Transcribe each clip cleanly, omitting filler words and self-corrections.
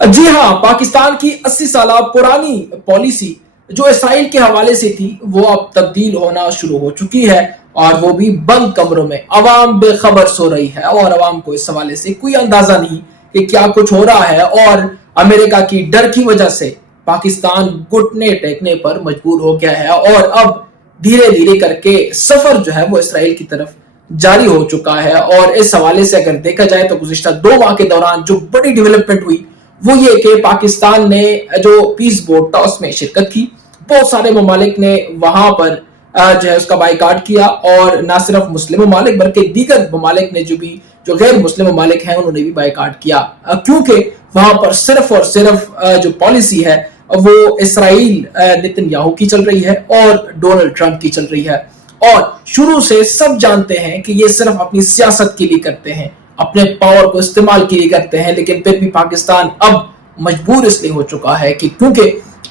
जी हाँ, पाकिस्तान की 80 साल पुरानी पॉलिसी जो इसराइल के हवाले से थी वो अब तब्दील होना शुरू हो चुकी है, और वो भी बंद कमरों में। अवाम बेखबर सो रही है और अवाम को इस हवाले से कोई अंदाजा नहीं कि क्या कुछ हो रहा है। और अमेरिका की डर की वजह से पाकिस्तान घुटने टेकने पर मजबूर हो गया है, और अब धीरे धीरे करके सफर जो है वो इसराइल की तरफ जारी हो चुका है। और इस हवाले से अगर देखा जाए तो गुज़िश्ता 2 माह के दौरान जो बड़ी डेवलपमेंट हुई वो ये कि पाकिस्तान ने जो पीस बोर्ड था उसमें शिरकत की। बहुत सारे ममालिक ने वहां पर जो है उसका बाइकाट किया, और ना सिर्फ मुस्लिम ममालिक बल्कि दीगर ममालिक ने जो गैर मुस्लिम ममालिक हैं उन्होंने भी बाइकाट किया, क्योंकि वहां पर सिर्फ और सिर्फ जो पॉलिसी है वो इसराइल नेतन्याहू की चल रही है और डोनाल्ड ट्रंप की चल रही है। और शुरू से सब जानते हैं कि ये सिर्फ अपनी सियासत के लिए करते हैं, अपने पावर को इस्तेमाल के लिए करते हैं। लेकिन फिर भी पाकिस्तान अब मजबूर इसलिए हो चुका है कि क्योंकि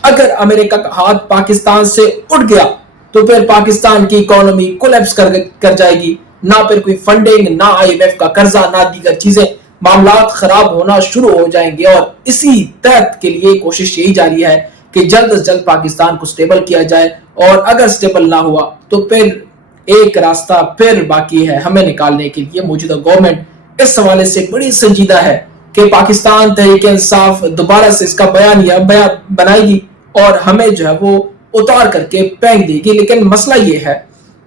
अगर अमेरिका का हाथ पाकिस्तान से उठ गया तो फिर पाकिस्तान की इकोनॉमी कोलैप्स कर जाएगी। ना फिर कोई फंडिंग, ना आईएमएफ का कर्जा, ना दीगर चीजें, मामलात खराब होना शुरू हो जाएंगे। और इसी तहत के लिए कोशिश यही जारी है कि जल्द से जल्द पाकिस्तान को स्टेबल किया जाए, और अगर स्टेबल ना हुआ तो फिर एक रास्ता फिर बाकी है हमें निकालने के लिए। मौजूदा गवर्नमेंट इस हवाले से बड़ी संजीदा है कि पाकिस्तान तहरीक इंसाफ दोबारा से इसका बयान बनाएगी और हमें जो है वो उतार करके फेंक देगी। लेकिन मसला ये है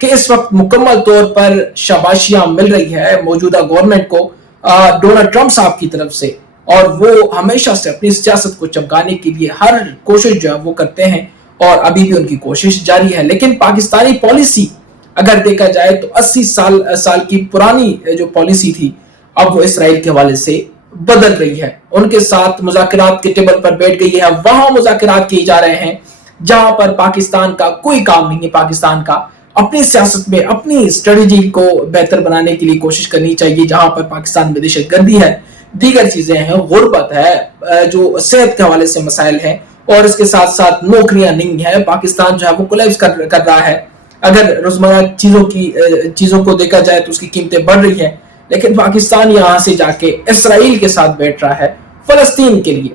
कि इस वक्त मुकम्मल तौर पर शाबाशियां मिल रही है मौजूदा गवर्नमेंट को डोनाल्ड ट्रंप साहब की तरफ से, और वो हमेशा से अपनी सियासत को चमकाने के लिए हर कोशिश जो है वो करते हैं, और अभी भी उनकी कोशिश जारी है। लेकिन पाकिस्तानी पॉलिसी अगर देखा जाए तो 80 साल की पुरानी जो पॉलिसी थी अब वो इसराइल के हवाले से बदल रही है। उनके साथ मुज़ाकरात के टेबल पर बैठ गई है, वहां मुज़ाकरात किए जा रहे हैं जहां पर पाकिस्तान का कोई काम नहीं है। पाकिस्तान का अपनी सियासत में अपनी स्ट्रेटजी को बेहतर बनाने के लिए कोशिश करनी चाहिए, जहां पर पाकिस्तान में दहशतगर्दी है, दीगर चीजें हैं, गुर्बत है, जो सेहत के हवाले से मसाइल हैं, और इसके साथ साथ नौकरियां नहीं है। पाकिस्तान जो है वो कोलैप्स कर रहा है। अगर रोजमर्रा चीजों को देखा जाए तो उसकी कीमतें बढ़ रही हैं, लेकिन पाकिस्तान यहां से जाके इसराइल के साथ बैठ रहा है फलस्तीन के लिए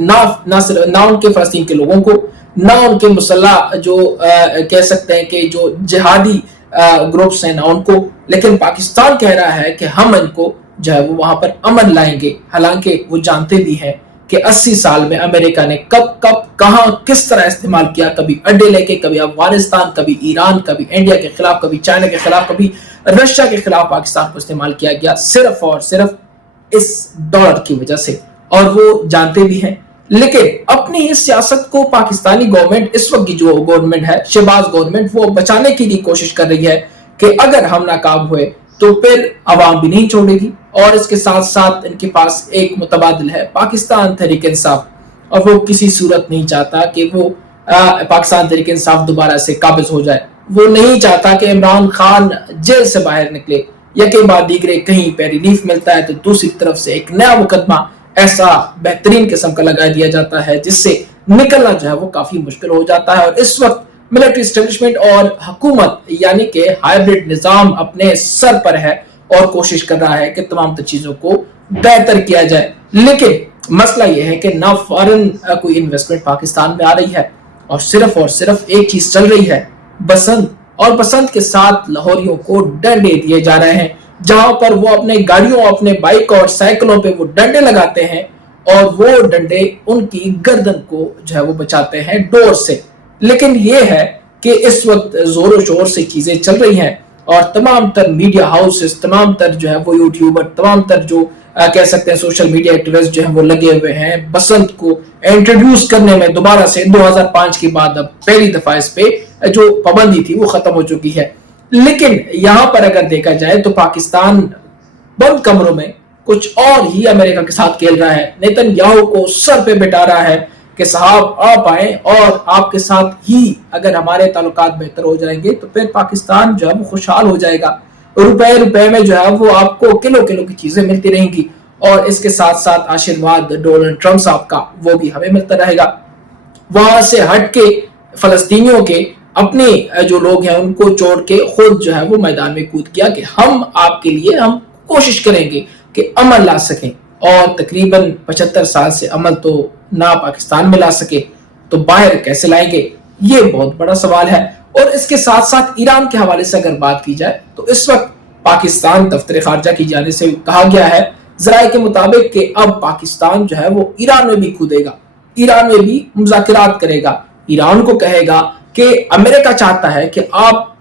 ना उनके फलस्तीन के लोगों को, ना उनके मुसल्लह जो कह सकते हैं कि जो जिहादी ग्रुप्स हैं ना उनको। लेकिन पाकिस्तान कह रहा है कि हम इनको जो है वो वहां पर अमन लाएंगे। हालांकि वो जानते भी हैं कि 80 साल में अमेरिका ने कब कहां किस तरह इस्तेमाल किया, कभी अड्डे लेके, कभी अफगानिस्तान, कभी ईरान, कभी इंडिया के खिलाफ, कभी चाइना के खिलाफ, कभी रशिया के खिलाफ पाकिस्तान को इस्तेमाल किया गया, सिर्फ और सिर्फ इस डॉलर की वजह से, और वो जानते भी हैं। लेकिन अपनी इस सियासत को पाकिस्तानी गवर्नमेंट, इस वक्त की जो गवर्नमेंट है शहबाज गवर्नमेंट, वो बचाने की लिए कोशिश कर रही है कि अगर हम नाकाम हुए तो फिर अवाम भी नहीं छोड़ेगी। और इसके साथ साथ इनके पास एक मुतबादिल है पाकिस्तान तहरीक इंसाफ, और वो किसी सूरत नहीं चाहता कि वो पाकिस्तान तहरीक इंसाफ दोबारा से काबिज हो जाए। वो नहीं चाहता कि इमरान खान जेल से बाहर निकले, यके बाद दीगरे कहीं पे रिलीफ मिलता है तो दूसरी तरफ से एक नया मुकदमा ऐसा बेहतरीन किस्म का लगा दिया जाता है जिससे निकलना जो है वो काफी मुश्किल हो जाता है। और इस वक्त मिलिट्री एस्टेब्लिशमेंट और हुकूमत यानी कि हाइब्रिड निजाम अपने सर पर है और कोशिश कर रहा है कि तमाम चीजों को बेहतर किया जाए। लेकिन मसला यह है कि ना फॉरेन कोई इन्वेस्टमेंट पाकिस्तान में आ रही है, और सिर्फ एक चीज चल रही है, बसंत। और बसंत के साथ लाहौरियों को डंडे दिए जा रहे हैं, जहां पर वो अपने गाड़ियों, अपने बाइक और साइकिलों पे वो डंडे लगाते हैं, और वो डंडे उनकी गर्दन को जो है वो बचाते हैं डोर से। लेकिन ये है कि इस वक्त जोरों शोर से चीजें चल रही हैं, और तमाम तर मीडिया हाउसेस, तमाम तर जो है वो यूट्यूबर, तमाम तर जो कह सकते हैं सोशल मीडिया एक्टिविस्ट जो है वो लगे हुए हैं बसंत को इंट्रोड्यूस करने में। दोबारा से 2005 के बाद अब पहली दफा इस पे जो पाबंदी थी वो खत्म हो चुकी है। लेकिन यहां पर अगर देखा जाए तो पाकिस्तान बंद कमरों में कुछ और ही अमेरिका के साथ खेल रहा है। नेतन्याहू को सर पे बिठा रहा है कि साहब आप आए और आपके साथ ही अगर हमारे ताल्लुकात बेहतर हो जाएंगे तो फिर पाकिस्तान जो है वो खुशहाल हो जाएगा। रुपए में जो है वो आपको किलो की चीजें मिलती रहेंगी, और इसके साथ साथ आशीर्वाद डोनाल्ड ट्रंप साहब का वो भी हमें मिलता रहेगा। वहां से हट के फलस्तीनियों के अपने जो लोग हैं उनको छोड़ के खुद जो है वो मैदान में कूद किया कि हम आपके लिए हम कोशिश करेंगे कि अमन ला सकें। और तकरीबन 75 साल से अमल तो ना पाकिस्तान में ला सके तो बाहर कैसे लाएंगे, ये बहुत बड़ा सवाल है। और इसके साथ साथ ईरान के हवाले से अगर बात की जाए तो इस वक्त पाकिस्तान दफ्तर खारजा की जाने से कहा गया है जराये के मुताबिक कि अब पाकिस्तान जो है वो ईरान में भी कूदेगा, ईरान में भी मुज़ाकरात करेगा, ईरान को कहेगा कि अमेरिका चाहता है कि आप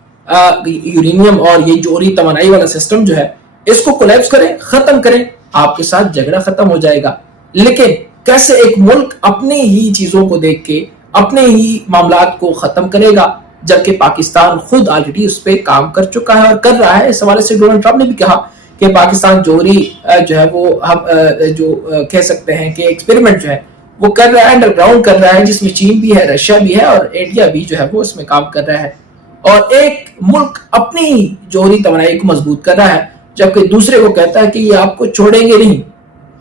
यूरेनियम और ये जोहरी तवानाई वाला सिस्टम जो है इसको कोलैप्स करें, खत्म करें, आपके साथ झगड़ा खत्म हो जाएगा। लेकिन कैसे एक मुल्क अपनी ही चीजों को देख के अपने ही मामलात को खत्म करेगा, जबकि पाकिस्तान खुद ऑलरेडी उस पर काम कर चुका है और कर रहा है। इस हवाले से डोनाल्ड ट्रंप ने भी कहा कि पाकिस्तान जोहरी जो है वो हम जो कह सकते हैं कि एक्सपेरिमेंट जो है वो कर रहा है, अंडरग्राउंड कर रहा है, जिसमें चीन भी है, रशिया भी है और इंडिया भी जो है वो इसमें काम कर रहा है। और एक मुल्क अपनी जोहरी तवानाई को मजबूत कर रहा है, जबकि दूसरे को कहता है कि ये आपको छोड़ेंगे नहीं,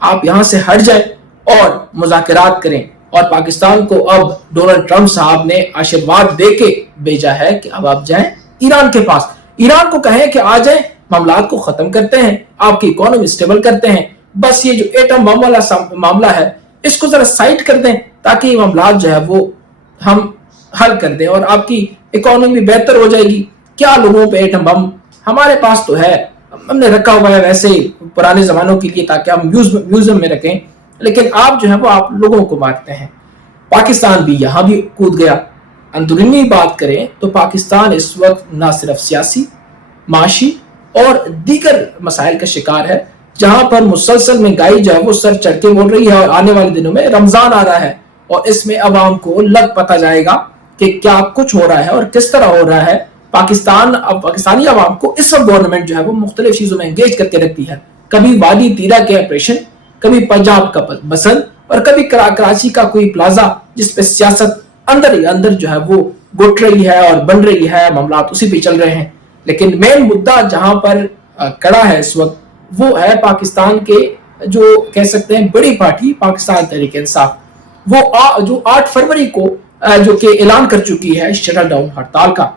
आप यहां से हट जाएं और मुज़ाकरात करें। और पाकिस्तान को अब डोनाल्ड ट्रंप साहब ने आशीर्वाद देके भेजा है कि अब आप जाएं ईरान के पास, ईरान को कहें कि आ जाएं, मामलात को खत्म करते हैं, आपकी इकोनॉमी स्टेबल करते हैं, बस ये जो एटम बम वाला मामला है इसको जरा साइड कर दें ताकि ये मामला जो है वो हम हल कर दें और आपकी इकोनॉमी बेहतर हो जाएगी। क्या लोगों पे एटम बम, हमारे पास तो है, हमने रखा हुआ है वैसे पुराने जमानों के लिए ताकि हम म्यूजियम में रखें, लेकिन आप जो है वो आप लोगों को मारते हैं। पाकिस्तान भी यहां भी कूद गया। अंदरूनी बात करें तो पाकिस्तान इस वक्त ना सिर्फ सियासी, माशी और दीगर मसाइल का शिकार है, जहां पर मुसलसल महंगाई जो है वो सर चढ़ के बोल रही है। और आने वाले दिनों में रमजान आ रहा है और इसमें अवाम को लग पता जाएगा कि क्या कुछ हो रहा है और किस तरह हो रहा है। पाकिस्तानी अवाम को इस वक्त गवर्नमेंट जो है वो मुख्तलिफ चीजों में एंगेज करके रखती है, कभी वादी तीरा के ऑपरेशन, कभी पंजाब का बसंत और कभी कराची का कोई प्लाजा, जिसपे सियासत अंदर ही अंदर जो है वो गुट रही है और बन रही है, मामला उसी पे चल रहे हैं। लेकिन मेन मुद्दा जहां पर कड़ा है इस वक्त वो है पाकिस्तान के जो कह सकते हैं बड़ी पार्टी पाकिस्तान तहरीक इंसाफ, वो जो 8 फरवरी को जो कि ऐलान कर चुकी है शटल डाउन हड़ताल का।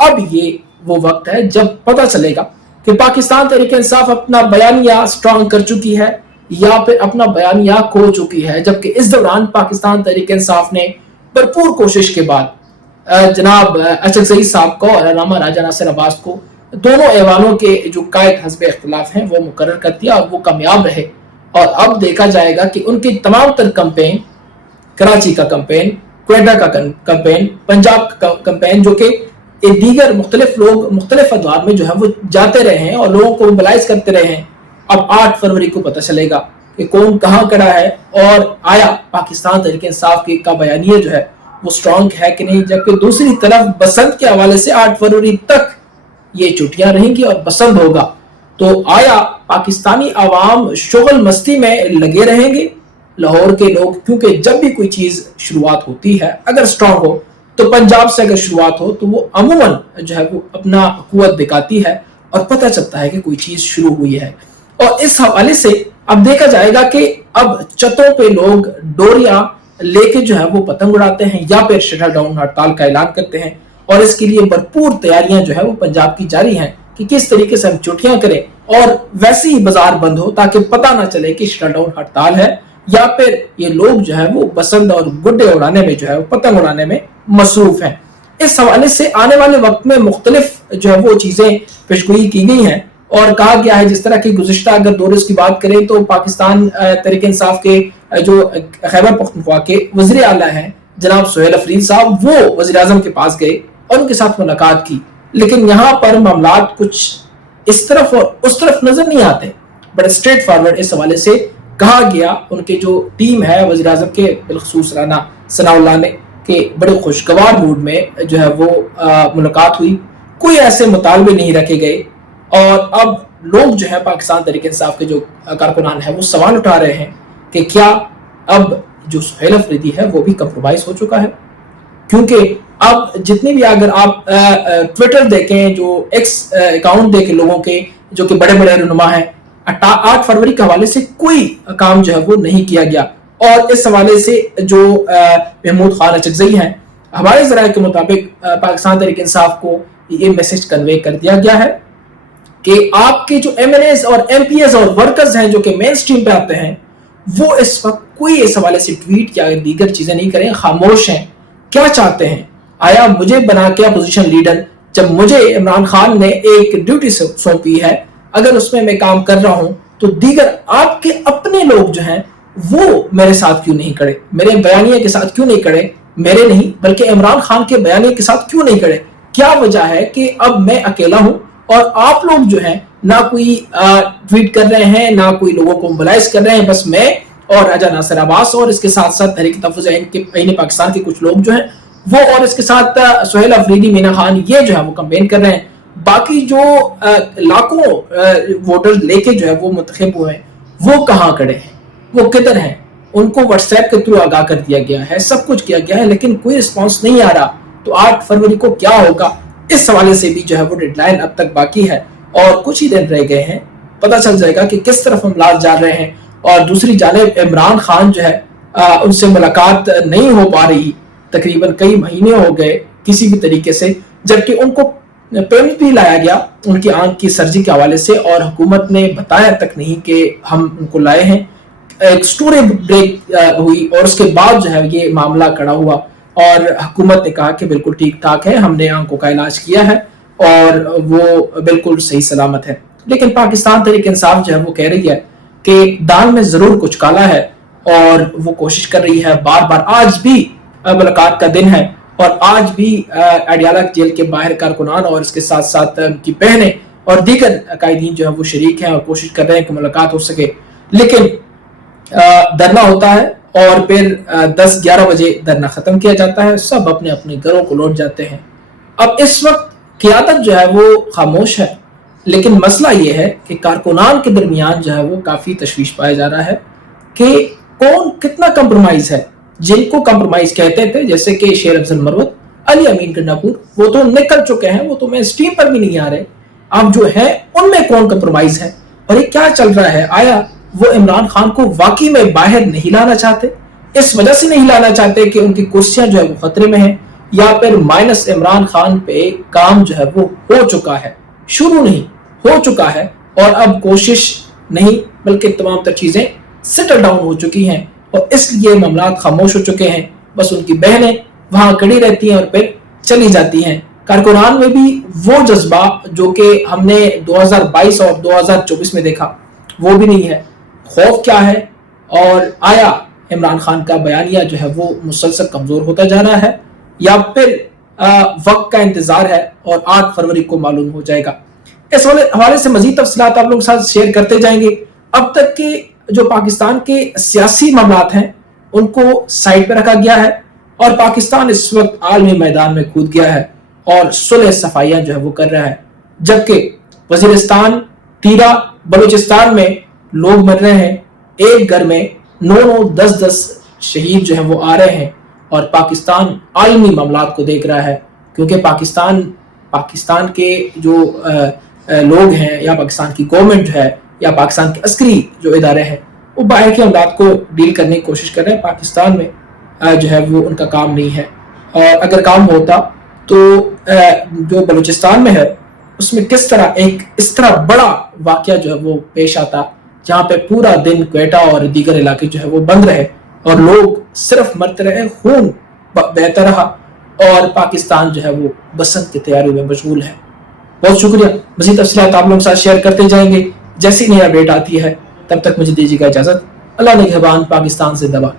अब ये वो वक्त है जब पता चलेगा कि पाकिस्तान तहरीक इंसाफ अपना बयानिया स्ट्रांग कर चुकी है या फिर अपना बयानिया खो चुकी है। जबकि इस दौरान पाकिस्तान तहरीक इंसाफ ने भरपूर कोशिश के बाद जनाब अचकजई साहब को और अल्लामा राजा नासिर अब्बास को दोनों ऐवानों के जो कायद हस्बे इख्तिलाफ हैं वो मुकर्रर कर दिया और वो कामयाब रहे। और अब देखा जाएगा कि उनकी तमाम तर कैंपेन, कराची का कैंपेन, क्वेटा का कैंपेन, पंजाब का कैंपेन, जो कि दीगर मुख्तलिफ लोग मुख्तलिफ अदवार में जो है वो जाते रहे हैं और लोगों को मोबिलाइज करते रहे हैं। अब 8 फरवरी को पता चलेगा कि कौन कहाँ खड़ा है और आया पाकिस्तान तहरीक इंसाफ का बयानिया जो है वो स्ट्रांग है कि नहीं। जबकि दूसरी तरफ बसंत के हवाले से 8 फरवरी तक ये छुट्टियां रहेंगी और बसंत होगा, तो आया पाकिस्तानी आवाम शुगल मस्ती में लगे रहेंगे लाहौर के लोग। क्योंकि जब भी कोई चीज शुरुआत होती है अगर स्ट्रांग हो, तो पंजाब से अगर शुरुआत हो तो वो अमूमन जो है वो अपना कुव्वत दिखाती है और पता चलता है कि कोई चीज शुरू हुई है। और इस हवाले से अब देखा जाएगा कि अब छतों पे लोग डोरियां लेके जो है वो पतंग उड़ाते हैं या फिर शटल डाउन हड़ताल का ऐलान करते हैं। और इसके लिए भरपूर तैयारियां जो है वो पंजाब की जारी हैं कि किस तरीके से हम छुट्टियां करें और वैसे ही बाजार बंद हो ताकि पता ना चले कि शटल डाउन हड़ताल है या फिर ये लोग जो है वो बसंत और गुड्डे उड़ाने में जो है वो पतंग उड़ाने में मसरूफ हैं। इस हवाले से आने वाले वक्त में मुख्तलिफ जो है वो चीजें पेशगोई की गई हैं और कहा गया है, जिस तरह की गुज़िश्ता अगर दौर की बात करें तो पाकिस्तान तहरीक इंसाफ के जो खैबर पख्तूनख्वा के वज़ीर आला हैं जनाब सुहेल अफरीदी साहब, वो वज़ीर आज़म के पास गए और उनके साथ मुलाकात की। लेकिन यहाँ पर मामलात कुछ इस तरफ और उस तरफ नजर नहीं आते, बड़े स्ट्रेट फॉरवर्ड इस हवाले से कहा गया। उनके जो टीम है वज़ीर आज़म के बिलखसूस राना सनाउल्लाह ने के बड़े खुशगवार मूड में जो है वो मुलाकात हुई, कोई ऐसे मुतालबे नहीं रखे गए। और अब लोग जो है पाकिस्तान तहरीक इंसाफ के जो कारकुनान है वो सवाल उठा रहे हैं कि क्या अब जो सुहेल अफरीदी है वो भी कंप्रोमाइज हो चुका है। क्योंकि अब जितनी भी अगर आप ट्विटर देखें, जो एक्स अकाउंट देखें लोगों के जो कि बड़े बड़े रहनुमा हैं, 8 फरवरी के हवाले से कोई काम जो है वो नहीं किया गया। और इस हवाले से जो महमूद खान अचकजई हैं, हमारे ज़राए के मुताबिक पाकिस्तान तहरीक इंसाफ को ये मैसेज कन्वे कर दिया गया है कि आपके जो MNAs और MPs और वर्कर्स हैं जो कि मेन स्ट्रीम पे आते हैं, वो इस वक्त कोई इस हवाले से ट्वीट या दीगर चीजें नहीं करें, खामोश हैं। क्या चाहते हैं? आया मुझे बना के अपोजिशन लीडर, जब मुझे इमरान खान ने एक ड्यूटी सौंपी है, अगर उसमें मैं काम कर रहा हूं तो दीगर आपके अपने लोग जो हैं वो मेरे साथ क्यों नहीं खड़े, मेरे बयानिया के साथ क्यों नहीं खड़े, मेरे नहीं बल्कि इमरान खान के बयानिया के साथ क्यों नहीं खड़े? क्या वजह है कि अब मैं अकेला हूं और आप लोग जो हैं ना कोई ट्वीट कर रहे हैं, ना कोई लोगों को मोबिलाइज कर रहे हैं, बस मैं और राजा नासिर अब्बास और इसके साथ साथ तहरीक तहफ़्फ़ुज़ आईन पाकिस्तान के कुछ लोग जो हैं वो, और इसके साथ सुहेल अफरीदी, मीना खान, ये जो है वो कैंपेन कर रहे हैं। बाकी जो लाखों वोटर्स लेके जो है वो मुंतखब हुए हैं, वो कहाँ खड़े हैं, वो किधर हैं? उनको व्हाट्सएप के थ्रू आगाह कर दिया गया है, सब कुछ किया गया है, लेकिन कोई रिस्पॉन्स नहीं आ रहा। तो 8 फरवरी को क्या होगा, इस हवाले से भी जो है वो डेडलाइन अब तक बाकी है और कुछ ही दिन रह गए हैं, पता चल जाएगा कि किस तरफ हम लाल जा रहे हैं। और दूसरी जानिब इमरान खान जो है उनसे मुलाकात नहीं हो पा रही, तकरीबन कई महीने हो गए किसी भी तरीके से, जबकि उनको पेमेंट भी लाया गया उनकी आंख की सर्जरी के हवाले से और हुकूमत ने बताया तक नहीं कि हम उनको लाए हैं। एक स्टोरी ब्रेक हुई और उसके बाद जो है ये मामला खड़ा हुआ और हुकूमत ने कहा कि बिल्कुल ठीक ठाक है, हमने आंखों का इलाज किया है और वो बिल्कुल सही सलामत है। लेकिन पाकिस्तान तहरीक इंसाफ जो है वो कह रही है कि दाल में जरूर कुछ काला है और वो कोशिश कर रही है बार बार। आज भी मुलाकात का दिन है और आज भी अडियाला जेल के बाहर कारकुनान और इसके साथ साथ उनकी बहनें और दीगर कायदीन जो है वो शरीक हैं और कोशिश कर रहे हैं कि मुलाकात हो सके, लेकिन धरना होता है और फिर 10-11 बजे धरना खत्म किया जाता है, सब अपने अपने घरों को लौट जाते हैं। अब इस वक्त क़यादत जो है वो खामोश है, लेकिन मसला ये है कि कारकुनान के दरमियान जो है वो काफ़ी तशवीश पाया जा रहा है कि कौन कितना कंप्रोमाइज़ है। जिनको कंप्रोमाइज़ कहते थे जैसे कि शेर अफजल मरवत, अली अमीन गंडापुर, वो तो निकल चुके हैं, वो तो मेन स्ट्रीम पर भी नहीं आ रहे। अब जो है उनमें कौन कंप्रोमाइज़ है और ये क्या चल रहा है? आया वो इमरान खान को वाकई में बाहर नहीं लाना चाहते, इस वजह से नहीं लाना चाहते कि उनकी कुर्सियां जो है वो खतरे में हैं, या फिर माइनस इमरान खान पे काम जो है वो हो चुका है, शुरू नहीं हो चुका है और अब कोशिश नहीं बल्कि तमाम तर चीजें सेटल डाउन हो चुकी हैं और इसलिए मामला खामोश हो चुके हैं। बस उनकी बहनें वहां खड़ी रहती हैं और फिर चली जाती हैं। कारकुनान में भी वो जज्बा जो कि हमने 2022 और 2024 में देखा वो भी नहीं है। खौफ क्या है? और आया इमरान खान का बयानिया जो है वो मुसलसल कमजोर होता जा रहा है या फिर वक्त का इंतजार है और 8 फरवरी को मालूम हो जाएगा। इस हवाले से मजीद तफसीलात आप लोगों के साथ शेयर करते जाएंगे। अब तक के जो पाकिस्तान के सियासी मामलात हैं उनको साइड पर रखा गया है और पाकिस्तान इस वक्त आलमी मैदान में कूद गया है और सुलह सफाइयां जो है वो कर रहा है, जबकि वजीरिस्तान, तीरा, बलूचिस्तान में लोग मर रहे हैं, एक घर में 9-9, 10-10 शहीद जो है वो आ रहे हैं और पाकिस्तान आलमी मामलात को देख रहा है, क्योंकि पाकिस्तान के जो लोग हैं या पाकिस्तान की गवर्नमेंट है या पाकिस्तान के अस्करी जो इदारे हैं वो बाहर के मामलात को डील करने की कोशिश कर रहे हैं। पाकिस्तान में जो है वो उनका काम नहीं है और अगर काम होता तो जो बलूचिस्तान में है उसमें किस तरह एक इस तरह बड़ा वाकया जो है वो पेश आता जहाँ पे पूरा दिन क्वेटा और दीगर इलाके जो है वो बंद रहे और लोग सिर्फ मरते रहे, खून बहता रहा और पाकिस्तान जो है वो बसंत की तैयारी में मशगूल है। बहुत शुक्रिया। मज़ीद तफसीलात आप लोगों के साथ शेयर करते जाएंगे जैसी नई अपडेट आती है। तब तक मुझे दीजिएगा इजाज़त। अल्लाह निगहबान। पाकिस्तान जिंदाबाद।